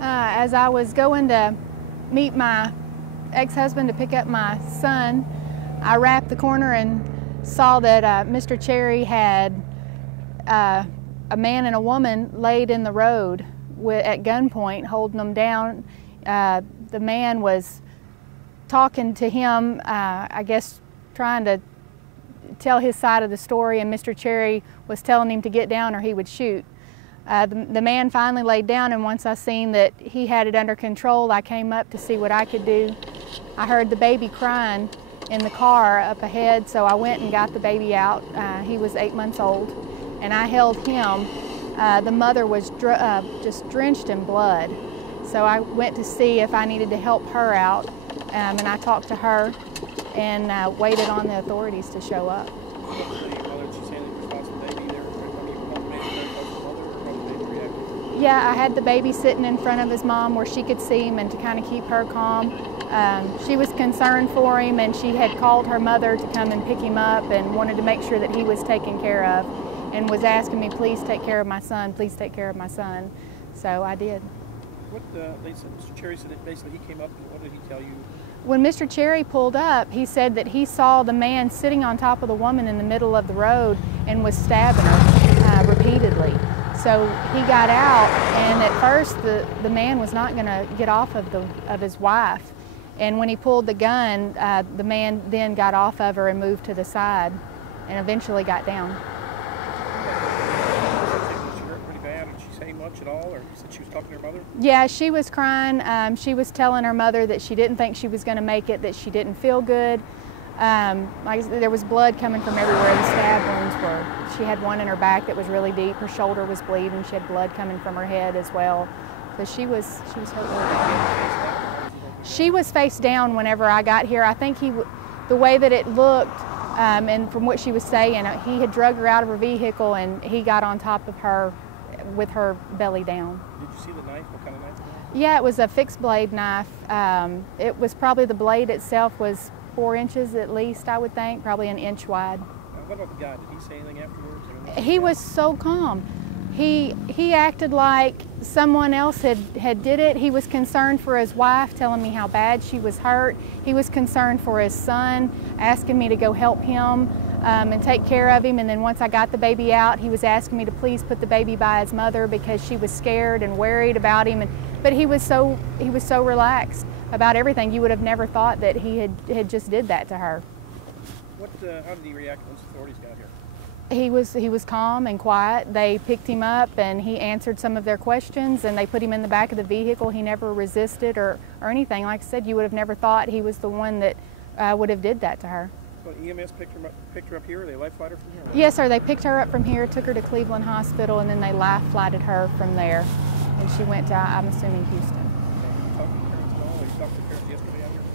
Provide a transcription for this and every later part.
As I was going to meet my ex-husband to pick up my son, I wrapped the corner and saw that Mr. Cherry had a man and a woman laid in the road at gunpoint, holding them down. The man was talking to him, I guess trying to tell his side of the story, and Mr. Cherry was telling him to get down or he would shoot. The man finally laid down, and once I seen that he had it under control, I came up to see what I could do. I heard the baby crying in the car up ahead, so I went and got the baby out. He was 8 months old, and I held him. The mother was just drenched in blood, so I went to see if I needed to help her out, and I talked to her and waited on the authorities to show up. Yeah, I had the baby sitting in front of his mom where she could see him and to kind of keep her calm. She was concerned for him, and she had called her mother to come and pick him up and wanted to make sure that he was taken care of, and was asking me, please take care of my son, please take care of my son. So I did. What they said, Mr. Cherry said that basically he came up, and what did he tell you? When Mr. Cherry pulled up, he said that he saw the man sitting on top of the woman in the middle of the road and was stabbing her repeatedly. So he got out, and at first the man was not going to get off of his wife. And when he pulled the gun, the man then got off of her and moved to the side and eventually got down. Was she hurt pretty bad? Did she say much at all, or said she was talking to her mother? Yeah, she was crying. She was telling her mother that she didn't think she was going to make it, that she didn't feel good. Like there was blood coming from everywhere. The stab wounds were. She had one in her back that was really deep. Her shoulder was bleeding. She had blood coming from her head as well. So she was hurt really bad. She was face down whenever I got here. I think the way that it looked, and from what she was saying, he had drug her out of her vehicle and he got on top of her with her belly down. Did you see the knife? What kind of knife? Yeah, it was a fixed blade knife. It was probably, the blade itself was 4 inches at least, I would think, probably an inch wide. What about the guy? Did he say anything afterwards? He was so calm. He acted like someone else had did it. He was concerned for his wife, telling me how bad she was hurt. He was concerned for his son, asking me to go help him and take care of him. And then once I got the baby out, he was asking me to please put the baby by his mother because she was scared and worried about him. But he was so relaxed about everything. You would have never thought that he had just did that to her. How did he react once the authorities got here? He was calm and quiet. They picked him up and he answered some of their questions, and they put him in the back of the vehicle. He never resisted or anything. Like I said, you would have never thought he was the one that would have did that to her. So EMS picked her up here, or they life flighted her from here? Yes, sir. They picked her up from here, took her to Cleveland Hospital, and then they life flighted her from there. And she went to, I'm assuming, Houston.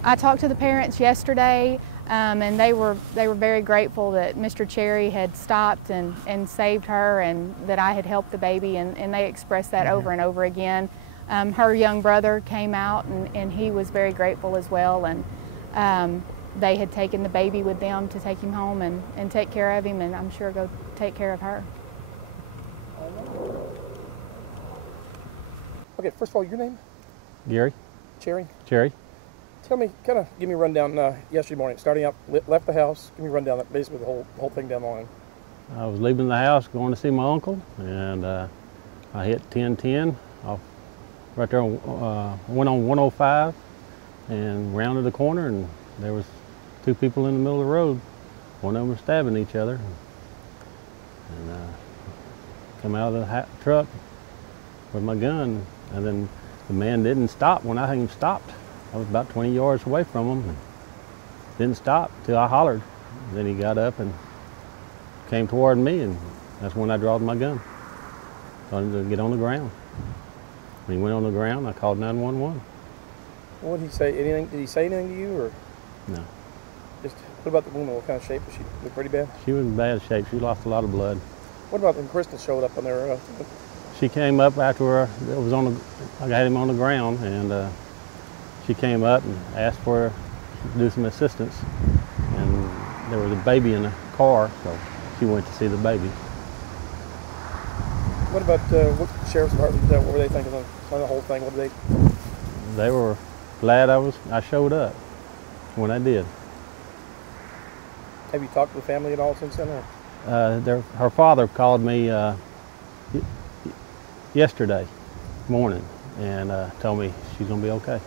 I talked to the parents yesterday, and they were very grateful that Mr. Cherry had stopped and saved her, and that I had helped the baby, and they expressed that over and over again. Her young brother came out, and he was very grateful as well, and they had taken the baby with them to take him home and take care of him, and I'm sure go take care of her. Okay, first of all, your name? Gary. Cherry? Cherry. Tell me, give me a rundown yesterday morning, starting out, left the house, give me a rundown, basically the whole thing down the line. I was leaving the house going to see my uncle, and I hit 1010 off right there, went on 105 and rounded the corner, and there was 2 people in the middle of the road. One of them was stabbing each other. And come out of the truck with my gun, and then the man didn't stop when I even stopped. I was about 20 yards away from him and didn't stop till I hollered. Then he got up and came toward me, and that's when I drawed my gun. Told him to get on the ground. When he went on the ground, I called 911. What did he say? Anything? Did he say anything to you, or? No. Just what about the woman? What kind of shape was she? Look pretty bad. She was in bad shape. She lost a lot of blood. What about when Crystal showed up on there? She came up after it was I got him on the ground, and she came up and asked for to do some assistance, and there was a baby in the car, so she went to see the baby. What about what sheriff's department? What were they thinking of the whole thing? What did They were glad I showed up when I did. Have you talked to the family at all since then? Or? Her father called me yesterday morning and told me she's gonna be okay.